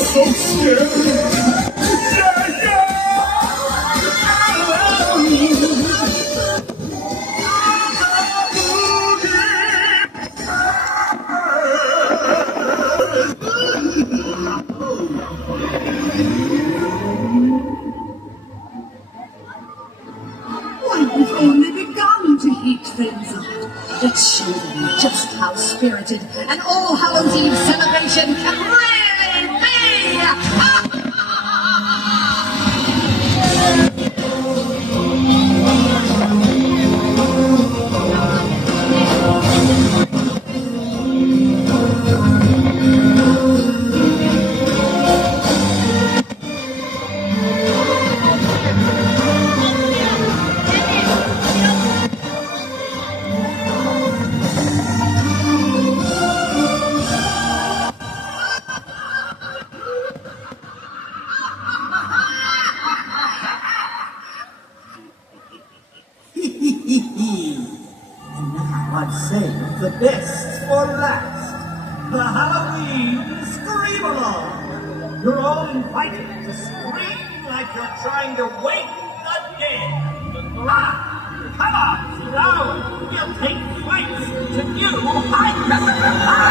So scary. We've only begun to heat things up. Let's show them just how spirited an All Hallows Eve celebration can really be! And now I've saved the best for last. The Halloween Scream-Along. You're all invited to scream like you're trying to wake the dead. Come on, sit down. We'll take flights to new heights.